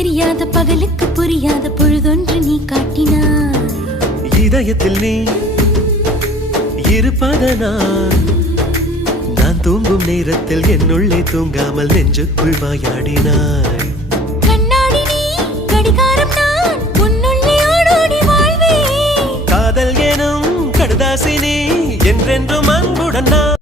தெரியாத பகலுக்கு புரியாத பொழுதொன்று நீ காட்டினாய். இதயத்தில் நீ இருப்பதனால் நான் தூங்கும் நேரத்தில் என்னுள்ளே தூங்காமல் நெஞ்சுக்குள் வாயாடினாய். கண்ணாடி நீ கடிகாரம் நான் உன்னுள்ளே ஓடோடி வாழ்வே. காதல் எனும் கடுதாசி நீ என்றென்றும் அன்புடன் நான்